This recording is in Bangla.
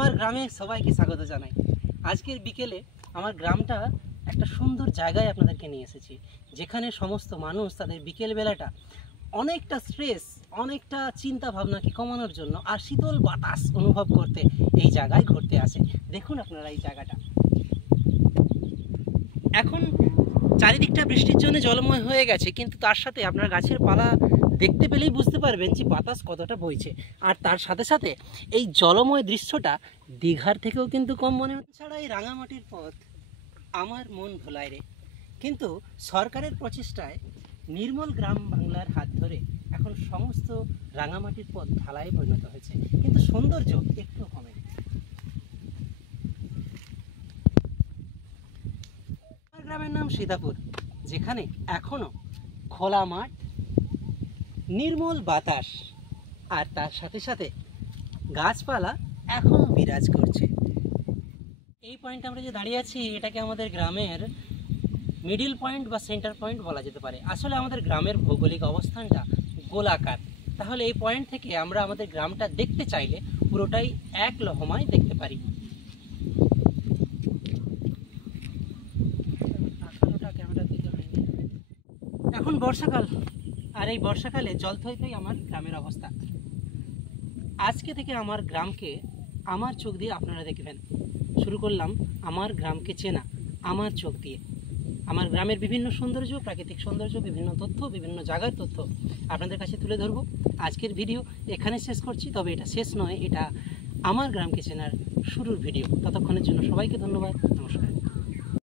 আমার গ্রামে সবাইকে স্বাগত জানাই। আজকের বিকেলে আমার গ্রামটা একটা সুন্দর জায়গায় আপনাদেরকে নিয়ে এসেছি, যেখানে সমস্ত মানুষ তাদের বিকেল বেলাটা অনেকটা স্ট্রেস, অনেকটা চিন্তা ভাবনাকে কমানোর জন্য আর শীতল বাতাস অনুভব করতে এই জায়গায় ঘুরতে আসে। দেখুন আপনারা এই জায়গাটা এখন চারিদিকটা বৃষ্টির জন্য জলময় হয়ে গেছে, কিন্তু তার সাথে আপনারা গাছের পালা দেখতে পেলেই বুঝতে পারবেন যে বাতাস কতটা বইছে। আর তার সাথে সাথে এই জলময় দৃশ্যটা দীঘার থেকেও কিন্তু কম মনে হচ্ছে। ছাড়া এই রাঙামাটির পথ আমার মন ভোলায় রে। কিন্তু সরকারের প্রচেষ্টায় নির্মল গ্রাম বাংলার হাত ধরে এখন সমস্ত রাঙামাটির পথ ঢালাই পরিণত হয়েছে, কিন্তু সৌন্দর্য একটু কমে। আমার গ্রামের নাম সীতাপুর, যেখানে এখনো খোলা মাঠ, নির্মল বাতাস আর তার সাথে সাথে গাছপালা এখনো বিরাজ করছে। এই পয়েন্টে আমরা যে দাঁড়িয়ে আছি, এটাকে আমাদের গ্রামের মিডিল পয়েন্ট বা সেন্টার পয়েন্ট বলা যেতে পারে। আসলে আমাদের গ্রামের ভৌগোলিক অবস্থানটা গোলাকার, তাহলে এই পয়েন্ট থেকে আমরা আমাদের গ্রামটা দেখতে চাইলে পুরোটাই এক লহমায় দেখতে পারি। এখন বর্ষাকাল, আর এই বর্ষাকালে জল থই থই আমার গ্রামের অবস্থা। আজকে থেকে আমার গ্রামকে আমার চোখ দিয়ে আপনারা দেখবেন। শুরু করলাম আমার গ্রামকে চেনা আমার চোখ দিয়ে। আমার গ্রামের বিভিন্ন সৌন্দর্য, প্রাকৃতিক সৌন্দর্য, বিভিন্ন তথ্য, বিভিন্ন জায়গার তথ্য আপনাদের কাছে তুলে ধরবো। আজকের ভিডিও এখানে শেষ করছি, তবে এটা শেষ নয়, এটা আমার গ্রামকে চেনার শুরুর ভিডিও। ততক্ষণের জন্য সবাইকে ধন্যবাদ, নমস্কার।